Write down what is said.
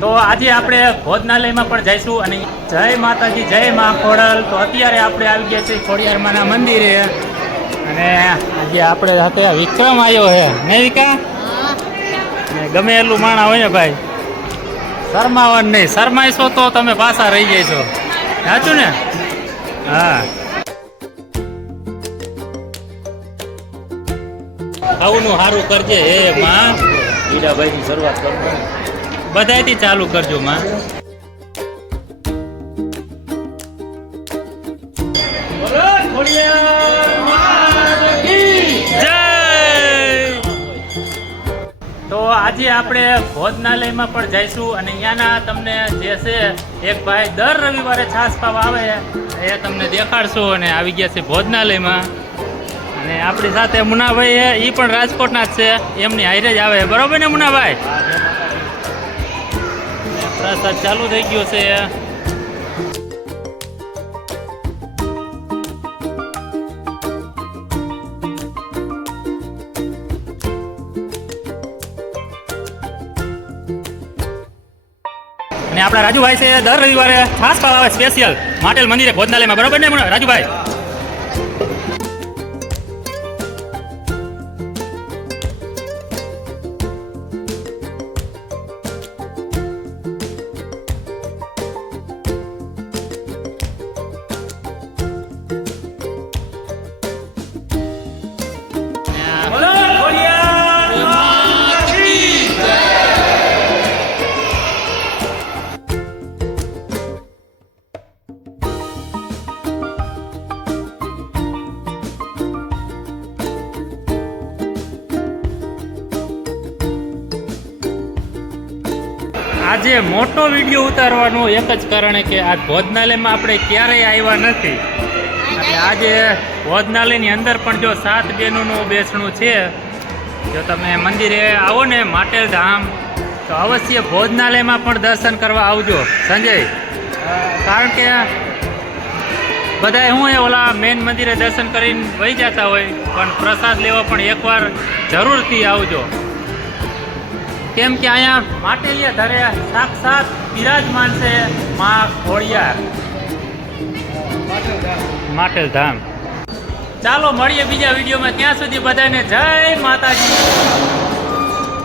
તો આજે આપણે ભોજનાલયમાં પણ જઈશું અને જય માતાજી જય મા ખોડલ. તો અત્યારે આપણે આવી ગયા છીએ ખોડિયારમાંના મંદિરે અને આજે આપણે સાથે વિક્રમ આવ્યો છે નહીં વિકા? ગમે એટલું માણા હોય ને ભાઈ, શરમાવાનું નહીં. શરમાઈશો તો તમે પાછા રહી જઈશો, સાચું ને? હા, ખાવાનું સારું કરજે હે માં. હીરાભાઈની શરૂઆત કરજો, બધાયથી ચાલુ કરજો માં. તો આજે આપણે ભોજનાલયમાં પણ જઈશું અને અહીંયાના તમને જે છે એક ભાઈ દર રવિવારે છાશ પાવા આવે એ તમને દેખાડશું. અને આવી ગયા છે ભોજનાલયમાં અને આપણી સાથે મુનાભાઈ છે, એ પણ રાજકોટના જ છે, એમની હાઈરે જ આવે. બરોબર ને મુનાભાઈ? પ્રસાદ ચાલુ થઈ ગયો છે. અને આપણા રાજુભાઈ છે દર રવિવારે છાશ પાવા આવે સ્પેશિયલ માટેલ મંદિરે ભોજનાલયમાં. બરોબર ને રાજુભાઈ? આજે મોટો વિડીયો ઉતારવાનું એક જ કારણે કે આ ભોજનાલયમાં આપણે ક્યારેય આવ્યા નથી. એટલે આજે ભોજનાલયની અંદર પણ જો 7 બહેનોનું બેસણું છે. જો તમે મંદિરે આવો ને માટેલ ધામ તો અવશ્ય ભોજનાલયમાં પણ દર્શન કરવા આવજો સંજય. કારણ કે બધાએ હું ઓલા મેઇન મંદિરે દર્શન કરીને વહી જતા હોય, પણ પ્રસાદ લેવા પણ એકવાર જરૂરથી આવજો. કેમ કે અહીંયા માટેલિયા ધરે સાક્ષાત બિરાજમાન છે માં ખોડિયાર, માટેલ ધામ. ચાલો મળીએ બીજા વિડીયોમાં. ત્યાં સુધી બધાને જય માતાજી.